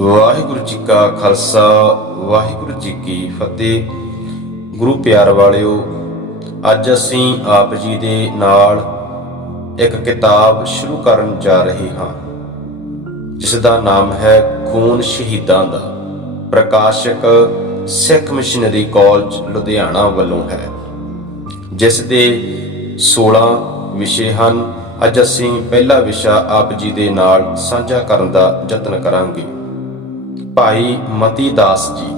ਵਾਹਿਗੁਰੂ ਜੀ ਕਾ ਖਾਲਸਾ ਵਾਹਿਗੁਰੂ ਜੀ ਕੀ ਫਤਿਹ। ਗੁਰੂ ਪਿਆਰ ਵਾਲਿਓ, ਅੱਜ ਅਸੀਂ ਆਪ ਜੀ ਦੇ ਨਾਲ ਇੱਕ ਕਿਤਾਬ ਸ਼ੁਰੂ ਕਰਨ ਜਾ ਰਹੇ ਹਾਂ ਜਿਸ ਦਾ ਨਾਮ ਹੈ ਖੂਨ ਸ਼ਹੀਦਾਂ ਦਾ। ਪ੍ਰਕਾਸ਼ਕ ਸਿੱਖ ਮਿਸ਼ਨਰੀ ਕਾਲਜ ਲੁਧਿਆਣਾ ਵੱਲੋਂ ਹੈ, ਜਿਸ ਦੇ 16 ਵਿਸ਼ੇ ਹਨ। ਅੱਜ ਅਸੀਂ ਪਹਿਲਾ ਵਿਸ਼ਾ ਆਪ ਜੀ ਦੇ ਨਾਲ ਸਾਂਝਾ ਕਰਨ ਦਾ ਯਤਨ ਕਰਾਂਗੇ। ਭਾਈ ਮਤੀ ਦਾਸ ਜੀ।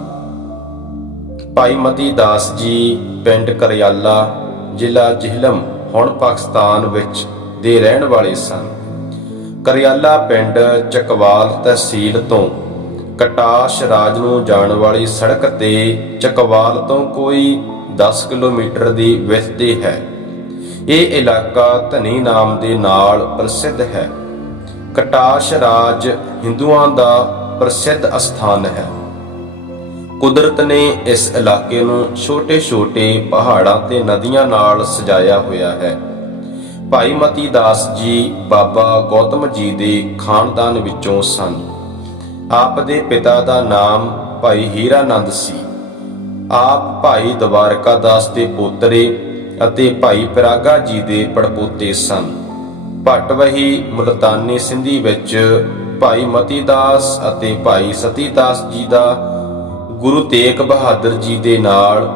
ਭਾਈ ਮਤੀ ਦਾਸ ਜੀ ਪਿੰਡ ਕਰਿਆਲਾ, ਜ਼ਿਲ੍ਹਾ ਜੇਹਲਮ, ਹੁਣ ਪਾਕਿਸਤਾਨ ਵਿੱਚ ਦੇ ਰਹਿਣ ਵਾਲੇ ਸਨ। ਕਰਿਆਲਾ ਪਿੰਡ ਚੱਕਵਾਲ ਤਹਿਸੀਲ ਤੋਂ ਕਟਾਸ਼ ਰਾਜ ਨੂੰ ਜਾਣ ਵਾਲੀ ਸੜਕ ਤੇ ਚੱਕਵਾਲ ਤੋਂ ਕੋਈ 10 ਕਿਲੋਮੀਟਰ ਦੀ ਵਿੱਥ ਤੇ ਹੈ। ਇਹ ਇਲਾਕਾ ਧਨੀ ਨਾਮ ਦੇ ਨਾਲ ਪ੍ਰਸਿੱਧ ਹੈ। ਕਟਾਸ਼ ਰਾਜ ਹਿੰਦੂਆਂ ਦਾ ਪ੍ਰਸਿੱਧ ਅਸਥਾਨ ਹੈ। ਕੁਦਰਤ ਨੇ ਇਸ ਇਲਾਕੇ ਨੂੰ ਛੋਟੇ-ਛੋਟੇ ਪਹਾੜਾਂ ਤੇ ਨਦੀਆਂ ਨਾਲ ਸਜਾਇਆ ਹੋਇਆ ਹੈ। ਭਾਈ ਮਤੀ ਦਾਸ ਜੀ ਬਾਬਾ ਗੌਤਮ ਜੀ ਦੇ ਖਾਨਦਾਨ ਵਿੱਚੋਂ ਸਨ। ਆਪ ਦੇ ਪਿਤਾ ਦਾ ਨਾਮ ਭਾਈ ਹੀਰਾਨੰਦ ਸੀ। ਆਪ ਭਾਈ ਦਵਾਰਕਾ ਦਾਸ ਦੇ ਪੋਤਰੇ ਅਤੇ ਭਾਈ ਪਿਰਾਗਾ ਜੀ ਦੇ ਪੜਪੋਤੇ ਸਨ। ਭਟਵਹੀ ਮੁਲਤਾਨੀ ਸਿੰਧੀ ਵਿੱਚ ਭਾਈ ਮਤੀ ਦਾਸ ਅਤੇ ਭਾਈ ਸਤੀ ਦਾਸ ਜੀ ਦਾ ਗੁਰੂ ਤੇਗ ਬਹਾਦਰ ਜੀ ਦੇ ਨਾਲ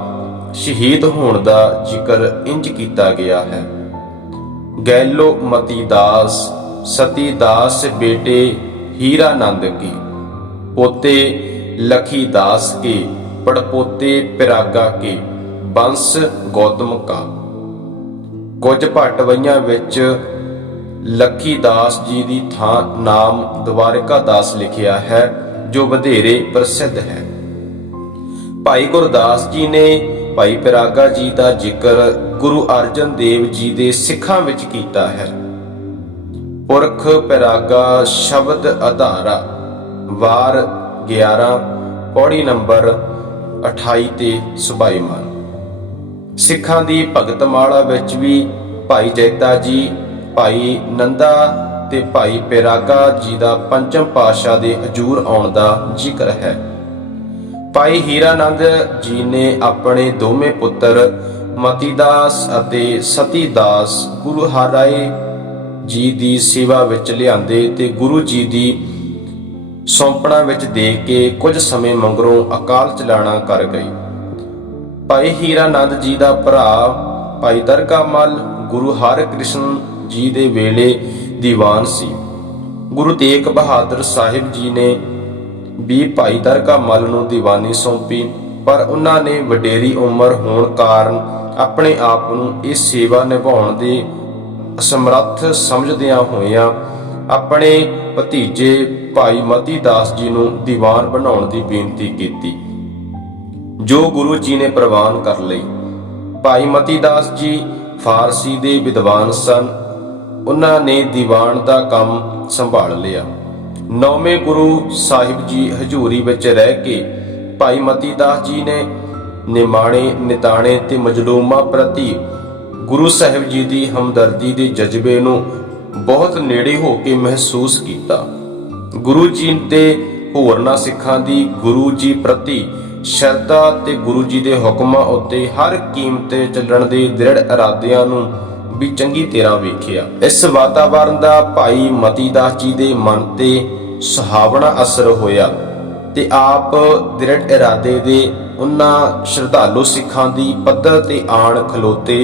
ਸ਼ਹੀਦ ਹੋਣ ਦਾ ਜ਼ਿਕਰ ਇੰਜ ਕੀਤਾ ਗਿਆ ਹੈ। ਗੈਲੋ ਮਤੀ ਦਾਸ ਸਤੀ ਦਾਸ ਬੇਟੇ ਹੀਰਾਨੰਦ ਕੀ, पोते लखी दास के, पड़पोते पिरागा के, बंस गौतम का। कुछ भटवइयां विच लखी दास जी की थां नाम द्वारका दास लिखिया है, जो वधेरे प्रसिद्ध है। भाई गुरदास जी ने भाई पिरागा जी का जिक्र गुरु अर्जन देव जी के सिखां विच कीता है। पुरख पिरागा शब्द आधारा, वार 11, पौड़ी नंबर 28 ते सुभाईमान। सिखां दी भगतमाला विच भी भाई जैता जी, भाई नंदा ते भाई पिरागा जी दा पंचम पातशाह दे हजूर आउण दा जिक्र है। भाई हीरानंद जी ने अपने दोवें पुत्र मतीदास अते सतीदास गुरु हराए जी दी सेवा विच लिआंदे ते गुरु जी दी सौंपणा विच दे के कुछ समय मगरों अकाल चलाना कर गई। भाई हीरानंद जी दा भरा भाई दरगा मल गुरु हरकृष्ण जी दे वेले दीवान सी। गुरु तेग बहादुर साहिब जी ने भी भाई दरगा मल नूं दीवानी सौंपी, पर उन्हां ने वडेरी उम्र होण कारण अपने आप नूं इस सेवा निभाउण दे असमर्थ समझदियां होइयां अपने भतीजे भाई मती दास जी नूं दीवान बनाउण दी बेनती कीती, जो गुरु जी ने प्रवान कर लई। भाई मती दास जी फारसी दे विद्वान सन। उन्हां ने दीवान दा काम संभाल लिया। नौवें गुरु साहिब जी हजूरी विच रह के भाई मती दास जी ने निमाणे निताणे ते मजलूमां प्रति गुरु साहिब जी दी हमदर्दी दे जज्बे नूं बहुत नेड़े हो के महसूस किया। गुरु जी ते होरना सिखां दी गुरु जी प्रति शरधा ते गुरु जी दे हुक्मां उत्ते हर कीमत चलण दे दृढ़ इरादियां नूं भी चंगी तरह वेखिया। इस वातावरण दा भाई मती दास जी दे मन ते सुहावना असर होया ते आप दृढ़ इरादे दे उन्हां श्रद्धालु सिखां दी पद्धर ते आण खलोते,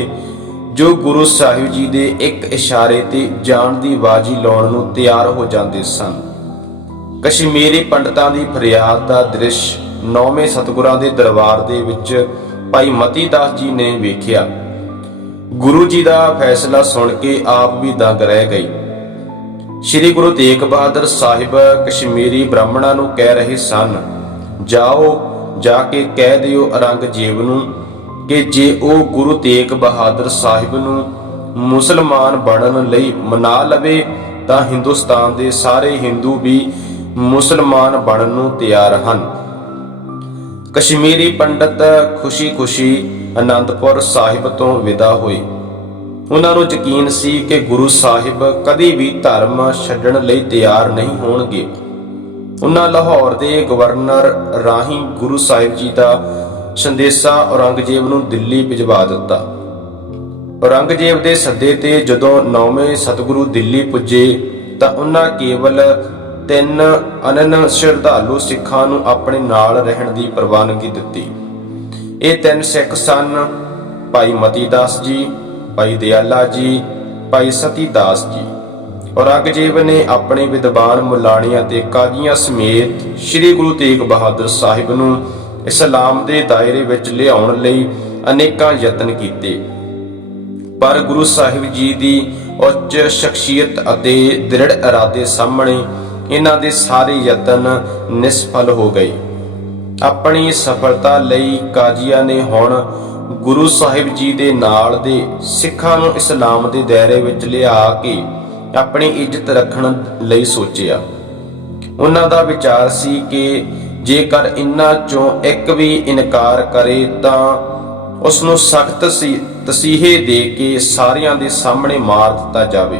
जो गुरु साहिब जी दे एक इशारे ते जान दी बाजी लाउण नूं तैयार हो जांदे सन। कश्मीरी पंडितां दी फरियाद दा दृश नौवें सतगुरां दे दरबार दे विच भाई मती दास जी ने वेखिया। गुरु जी दा फैसला सुन के आप भी दंग रह गई। श्री गुरु तेग बहादुर साहिब कश्मीरी ब्राह्मणां नूं कह रहे सन, जाओ जाके कह दिओ औरंगजेब नूं कि जे ਉਹ ਗੁਰੂ ਤੇਗ ਬਹਾਦਰ ਸਾਹਿਬ ਨੂੰ ਮੁਸਲਮਾਨ ਬਣਨ ਲਈ ਮਨਾ ਲਵੇ ਤਾਂ ਹਿੰਦੁਸਤਾਨ ਦੇ ਸਾਰੇ ਹਿੰਦੂ ਵੀ ਮੁਸਲਮਾਨ ਬਣਨ ਨੂੰ ਤਿਆਰ ਹਨ। ਕਸ਼ਮੀਰੀ ਪੰਡਤ ਖੁਸ਼ੀ-ਖੁਸ਼ੀ ਆਨੰਦਪੁਰ ਸਾਹਿਬ ਤੋਂ ਵਿਦਾ ਹੋਏ। ਉਹਨਾਂ ਨੂੰ ਯਕੀਨ ਸੀ ਕਿ ਗੁਰੂ ਸਾਹਿਬ ਕਦੀ ਵੀ ਧਰਮ ਛੱਡਣ ਲਈ ਤਿਆਰ ਨਹੀਂ ਹੋਣਗੇ। ਉਹਨਾਂ ਲਾਹੌਰ ਦੇ ਗਵਰਨਰ ਰਾਹੀਂ ਗੁਰੂ ਸਾਹਿਬ ਜੀ ਦਾ ਸੰਦੇਸ਼ਾ ਔਰੰਗਜ਼ੇਬ ਨੂੰ ਦਿੱਲੀ ਭਿਜਵਾ ਦਿੱਤਾ। ਔਰੰਗਜ਼ੇਬ ਦੇ ਸੱਦੇ ਤੇ ਜਦੋਂ 9ਵੇਂ ਸਤਿਗੁਰੂ ਦਿੱਲੀ ਪੁੱਜੇ ਤਾਂ ਉਹਨਾਂ ਕੇਵਲ 3 ਅਨੰਨ ਸ਼ਰਧਾਲੂ ਸਿੱਖਾਂ ਨੂੰ ਆਪਣੇ ਨਾਲ ਰਹਿਣ ਦੀ ਪ੍ਰਵਾਨਗੀ ਦਿੱਤੀ। ਇਹ 3 ਸਿੱਖ ਸਨ ਭਾਈ ਮਤੀ ਦਾਸ ਜੀ, ਭਾਈ ਦਿਆਲਾ ਜੀ, ਭਾਈ ਸਤੀ ਦਾਸ ਜੀ। ਔਰੰਗਜ਼ੇਬ ਨੇ ਆਪਣੇ ਵਿਦਵਾਨ ਮੁਲਾਣੀਆਂ ਤੇ ਕਾਜ਼ੀਆਂ ਸਮੇਤ ਸ੍ਰੀ ਗੁਰੂ ਤੇਗ ਬਹਾਦਰ ਸਾਹਿਬ ਨੂੰ ਇਸਲਾਮ ਦੇ ਦਾਇਰੇ ਵਿੱਚ ਲਿਆਉਣ ਲਈ ਅਨੇਕਾਂ ਯਤਨ ਕੀਤੇ, ਪਰ ਗੁਰੂ ਸਾਹਿਬ ਜੀ ਦੀ ਉੱਚ ਸ਼ਖਸੀਅਤ ਅਤੇ ਦ੍ਰਿੜ ਇਰਾਦੇ ਸਾਹਮਣੇ ਇਹਨਾਂ ਦੇ ਸਾਰੇ ਯਤਨ ਨਿਸਫਲ ਹੋ ਗਏ। ਆਪਣੀ ਸਫਲਤਾ ਲਈ ਕਾਜ਼ੀਆਂ ਨੇ ਹੁਣ ਗੁਰੂ ਸਾਹਿਬ ਜੀ ਦੇ ਨਾਲ ਦੇ ਸਿੱਖਾਂ ਨੂੰ ਇਸਲਾਮ ਦੇ ਦਾਇਰੇ ਵਿੱਚ ਲਿਆ ਕੇ ਆਪਣੀ ਇੱਜ਼ਤ ਰੱਖਣ ਲਈ ਸੋਚਿਆ। ਉਹਨਾਂ ਦਾ ਵਿਚਾਰ ਸੀ ਕਿ ਜੇਕਰ ਇਨ੍ਹਾਂ ਚੋਂ ਇੱਕ ਵੀ ਇਨਕਾਰ ਕਰੇ ਤਾਂ ਉਸ ਨੂੰ ਸਖਤ ਤਸੀਹੇ ਦੇ ਕੇ ਸਾਰਿਆਂ ਦੇ ਸਾਹਮਣੇ ਮਾਰ ਦਿੱਤਾ ਜਾਵੇ,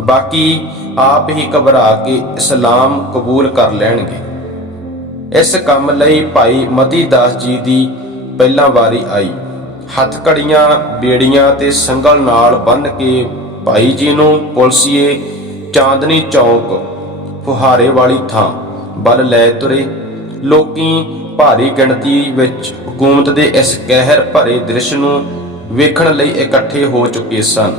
ਬਾਕੀ ਆਪ ਹੀ ਘਬਰਾ ਕੇ ਇਸਲਾਮ ਕਬੂਲ ਕਰ ਲੈਣਗੇ। ਇਸ ਕੰਮ ਲਈ ਭਾਈ ਮਤੀ ਦਾਸ ਜੀ ਦੀ ਪਹਿਲਾਂ ਵਾਰੀ ਆਈ। ਹੱਥਕੜੀਆਂ, ਬੇੜੀਆਂ ਤੇ ਸੰਗਲ ਨਾਲ ਬੰਨ੍ਹ ਕੇ ਭਾਈ ਜੀ ਨੂੰ ਪੁਲਸੀਏ ਚਾਂਦਨੀ ਚੌਕ ਫੁਹਾਰੇ ਵਾਲੀ ਥਾਂ ਵੱਲ ਲੈ ਤੁਰੇ। ਲੋਕੀ ਭਾਰੀ ਗਿਣਤੀ ਵਿੱਚ ਹਕੂਮਤ ਦੇ ਇਸ ਕਹਿਰ ਭਰੇ ਦ੍ਰਿਸ਼ ਨੂੰ ਵੇਖਣ ਲਈ ਇਕੱਠੇ ਹੋ ਚੁੱਕੇ ਸਨ।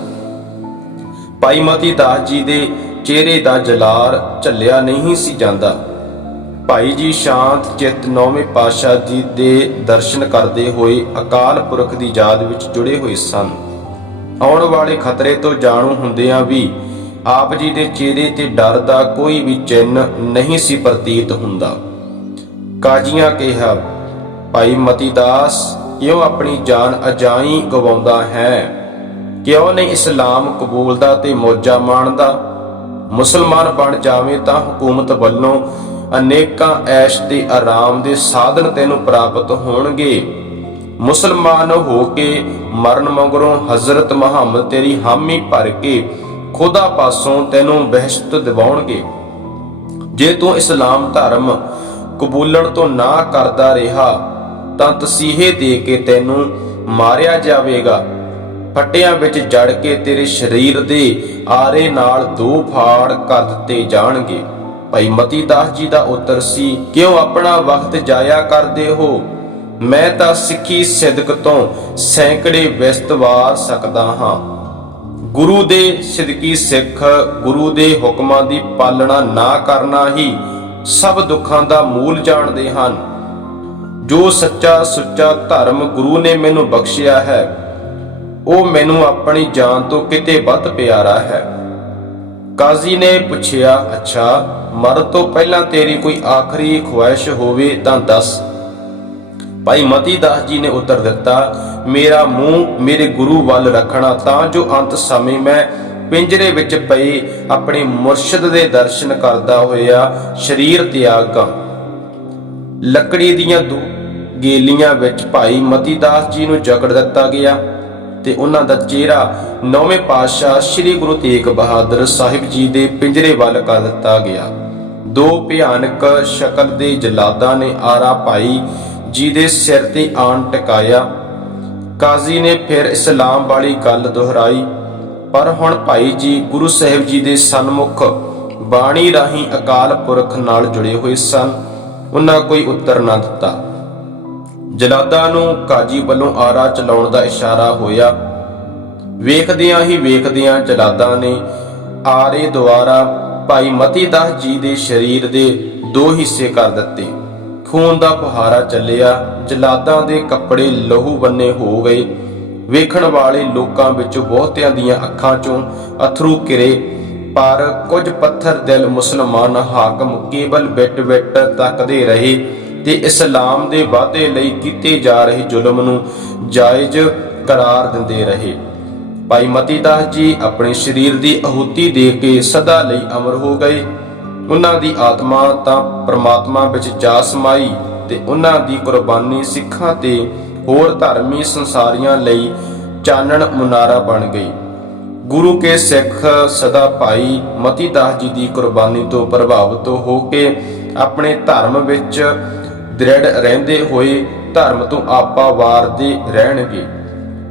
ਭਾਈ ਮਤੀ ਦਾਸ ਜੀ ਦੇ ਚਿਹਰੇ ਦਾ ਜਲਾਰ ਝੱਲਿਆ ਨਹੀਂ ਸੀ ਜਾਂਦਾ। ਭਾਈ ਜੀ ਸ਼ਾਂਤ ਚਿੱਤ 9ਵੇਂ ਪਾਤਸ਼ਾਹ ਜੀ ਦੇ ਦਰਸ਼ਨ ਕਰਦੇ ਹੋਏ ਅਕਾਲ ਪੁਰਖ ਦੀ ਯਾਦ ਵਿੱਚ ਜੁੜੇ ਹੋਏ ਸਨ। ਆਉਣ ਵਾਲੇ ਖਤਰੇ ਤੋਂ ਜਾਣੂ ਹੁੰਦਿਆਂ ਵੀ ਆਪ ਜੀ ਦੇ ਚਿਹਰੇ ਤੇ ਡਰ ਦਾ ਕੋਈ ਵੀ ਚਿੰਨ੍ਹ ਨਹੀਂ ਸੀ ਪ੍ਰਤੀਤ ਹੁੰਦਾ। ਕਾਜ਼ੀਆਂ ਕਿਹਾ, ਭਾਈ ਮਤੀ ਦਾਸ ਕਿਉਂ ਆਪਣੀ ਜਾਨ ਅਜਾਈਂ ਗਵਾਉਂਦਾ ਹੈ? ਕਿਉਂ ਨਹੀਂ ਇਸਲਾਮ ਕਬੂਲਦਾ ਤੇ ਮੌਜਾਂ ਮਾਣਦਾ? ਮੁਸਲਮਾਨ ਬਣ ਜਾਵੇਂ ਤਾਂ ਹਕੂਮਤ ਵੱਲੋਂ ਅਨੇਕਾਂ ਐਸ਼ ਤੇ ਆਰਾਮ ਦੇ ਸਾਧਨ ਤੈਨੂੰ ਪ੍ਰਾਪਤ ਹੋਣਗੇ। ਮੁਸਲਮਾਨ ਹੋ ਕੇ ਮਰਨ ਮਗਰੋਂ ਹਜ਼ਰਤ ਮੁਹੰਮਦ ਤੇਰੀ ਹਾਮੀ ਭਰ ਕੇ ਖੁਦਾ ਪਾਸੋਂ ਤੈਨੂੰ ਬਹਿਸ਼ਤ ਦਿਵਾਉਣਗੇ। ਜੇ ਤੂੰ ਇਸਲਾਮ ਧਰਮ ਕਬੂਲਣ ਤੋਂ ਨਾ ਕਰਦਾ ਰਿਹਾ ਤਾਂ ਤਸੀਹੇ ਦੇ ਕੇ ਤੈਨੂੰ ਮਾਰਿਆ ਜਾਵੇਗਾ। ਫੱਟਿਆਂ ਵਿੱਚ ਜੜ ਕੇ ਤੇਰੇ ਸਰੀਰ ਦੇ ਆਰੇ ਨਾਲ 2 ਫਾੜ ਕਰ ਦਿੱਤੇ ਜਾਣਗੇ। ਭਾਈ ਮਤੀ ਦਾਸ ਜੀ ਦਾ ਉੱਤਰ ਸੀ, ਕਿਉਂ ਆਪਣਾ ਵਕਤ ਜਾਇਆ ਕਰਦੇ ਹੋ? ਮੈਂ ਤਾਂ ਸਿੱਖੀ ਸਿਦਕ ਤੋਂ ਸੈਂਕੜੇ ਵਿਸਤ ਵਾਰ ਸਕਦਾ ਹਾਂ। ਗੁਰੂ ਦੇ ਸਿਦਕੀ ਸਿੱਖ ਗੁਰੂ ਦੇ ਹੁਕਮਾਂ ਦੀ ਪਾਲਣਾ ਨਾ ਕਰਨਾ ਹੀ ਸਭ ਦੁੱਖਾਂ ਦਾ ਮੂਲ ਜਾਣਦੇ ਹਨ। ਜੋ ਸੱਚਾ ਸੁੱਚਾ ਧਰਮ ਗੁਰੂ ਨੇ ਮੈਨੂੰ ਬਖਸ਼ਿਆ ਹੈ ਉਹ ਮੈਨੂੰ ਆਪਣੀ ਜਾਨ ਤੋਂ ਕਿਤੇ ਵੱਧ ਪਿਆਰਾ ਹੈ। ਕਾਜ਼ੀ ਨੇ ਪੁੱਛਿਆ, ਅੱਛਾ ਮਰਨ ਤੋਂ ਪਹਿਲਾਂ ਤੇਰੀ ਕੋਈ ਆਖਰੀ ਖੁਆਇਸ਼ ਹੋਵੇ ਤਾਂ ਦੱਸ। ਭਾਈ ਮਤੀ ਦਾਸ ਜੀ ਨੇ ਉੱਤਰ ਦਿੱਤਾ, ਮੇਰਾ ਮੂੰਹ ਮੇਰੇ ਗੁਰੂ ਵੱਲ ਰੱਖਣਾ ਤਾਂ ਜੋ ਅੰਤ ਸਮੇਂ ਮੈਂ ਪਿੰਜਰੇ ਵਿੱਚ ਪਏ ਆਪਣੇ ਮੁਰਸ਼ਿਦ ਦੇ ਦਰਸ਼ਨ ਕਰਦਾ ਹੋਇਆ ਸਰੀਰ ਤਿਆਗਾਂ। ਲੱਕੜੀ ਦੀਆਂ 2 ਗੇਲੀਆਂ ਵਿੱਚ ਭਾਈ ਮਤੀ ਦਾਸ ਜੀ ਨੂੰ ਜਕੜ ਦਿੱਤਾ ਗਿਆ ਤੇ ਉਹਨਾਂ ਦਾ ਚਿਹਰਾ 9ਵੇਂ ਪਾਤਸ਼ਾਹ ਸ੍ਰੀ ਗੁਰੂ ਤੇਗ ਬਹਾਦਰ ਸਾਹਿਬ ਜੀ ਦੇ ਪਿੰਜਰੇ ਵੱਲ ਕਰ ਦਿੱਤਾ ਗਿਆ। 2 ਭਿਆਨਕ ਸ਼ਕਲ ਦੇ ਜਲਾਦਾਂ ਨੇ ਆਰਾ ਭਾਈ ਜੀ ਦੇ ਸਿਰ ਤੇ ਆਣ ਟਿਕਾਇਆ। ਕਾਜ਼ੀ ਨੇ ਫਿਰ ਇਸਲਾਮ ਵਾਲੀ ਗੱਲ ਦੁਹਰਾਈ, ਪਰ ਹੁਣ ਭਾਈ ਜੀ ਗੁਰੂ ਸਾਹਿਬ ਜੀ ਦੇ ਸਨਮੁਖ ਬਾਣੀ ਰਾਹੀਂ ਅਕਾਲ ਪੁਰਖ ਨਾਲ ਜੁੜੇ ਹੋਏ ਸਨ। ਉਹਨਾਂ ਕੋਈ ਉੱਤਰ ਨਾ ਦਿੱਤਾ। ਜਲਾਦਾਂ ਨੂੰ ਕਾਜ਼ੀ ਵੱਲੋਂ ਆਰਾ ਚਲਾਉਣ ਦਾ ਇਸ਼ਾਰਾ ਹੋਇਆ। ਵੇਖਦਿਆਂ ਹੀ ਵੇਖਦਿਆਂ ਜਲਾਦਾਂ ਨੇ ਆਰੇ ਦੁਆਰਾ ਭਾਈ ਮਤੀ ਦਾਸ ਜੀ ਦੇ ਸਰੀਰ ਦੇ 2 ਹਿੱਸੇ ਕਰ ਦਿੱਤੇ। ਖੂਨ ਦਾ ਫੁਹਾਰਾ ਚੱਲਿਆ। ਜਲਾਦਾਂ ਦੇ ਕੱਪੜੇ ਲਹੂ ਬੰਨੇ ਹੋ ਗਏ। ਵੇਖਣ ਵਾਲੇ ਲੋਕਾਂ ਵਿੱਚੋਂ ਬਹੁਤਿਆਂ ਦੀਆਂ ਅੱਖਾਂ ਚੋਂ ਅਥਰੂ ਗਿਰੇ, ਪਰ ਕੁਝ ਪੱਥਰ ਦਿਲ ਮੁਸਲਮਾਨ ਹਾਕਮ ਕੇਵਲ ਬਿਟ-ਬਿਟ ਤੱਕਦੇ ਰਹੇ ਤੇ ਇਸਲਾਮ ਦੇ ਵਾਅਦੇ ਲਈ ਕੀਤੇ ਜਾ ਰਹੇ ਜ਼ੁਲਮ ਨੂੰ ਜਾਇਜ਼ ਕਰਾਰ ਦਿੰਦੇ ਰਹੇ। ਭਾਈ ਮਤੀ ਦਾਸ ਜੀ ਆਪਣੇ ਸਰੀਰ ਦੀ ਆਹੂਤੀ ਦੇ ਕੇ ਸਦਾ ਲਈ ਅਮਰ ਹੋ ਗਏ। ਉਹਨਾਂ ਦੀ ਆਤਮਾ ਤਾਂ ਪ੍ਰਮਾਤਮਾ ਵਿੱਚ ਜਾ ਸਮਾਈ ਤੇ ਉਹਨਾਂ ਦੀ ਕੁਰਬਾਨੀ ਸਿੱਖਾਂ ਤੇ ਹੋਰ ਧਰਮੀ ਸੰਸਾਰੀਆਂ ਲਈ ਚਾਨਣ ਮੁਨਾਰਾ ਬਣ ਗਈ। ਗੁਰੂ ਕੇ ਸਿੱਖ ਸਦਾ ਭਾਈ ਮਤੀ ਦਾਸ ਜੀ ਦੀ ਕੁਰਬਾਨੀ ਤੋਂ ਪ੍ਰਭਾਵਿਤ ਹੋ ਕੇ ਆਪਣੇ ਧਰਮ ਵਿੱਚ ਦ੍ਰਿੜ ਰਹਿੰਦੇ ਹੋਏ ਧਰਮ ਤੋਂ ਆਪਾ ਵਾਰਦੇ ਰਹਿਣਗੇ।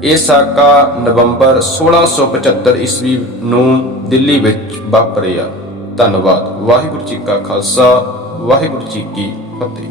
ਇਹ ਸਾਕਾ ਨਵੰਬਰ 1675 ਈਸਵੀ ਨੂੰ ਦਿੱਲੀ ਵਿੱਚ ਵਾਪਰਿਆ। ਧੰਨਵਾਦ। ਵਾਹਿਗੁਰੂ ਜੀ ਕਾ ਖਾਲਸਾ, ਵਾਹਿਗੁਰੂ ਜੀ ਕੀ ਫਤਿਹ।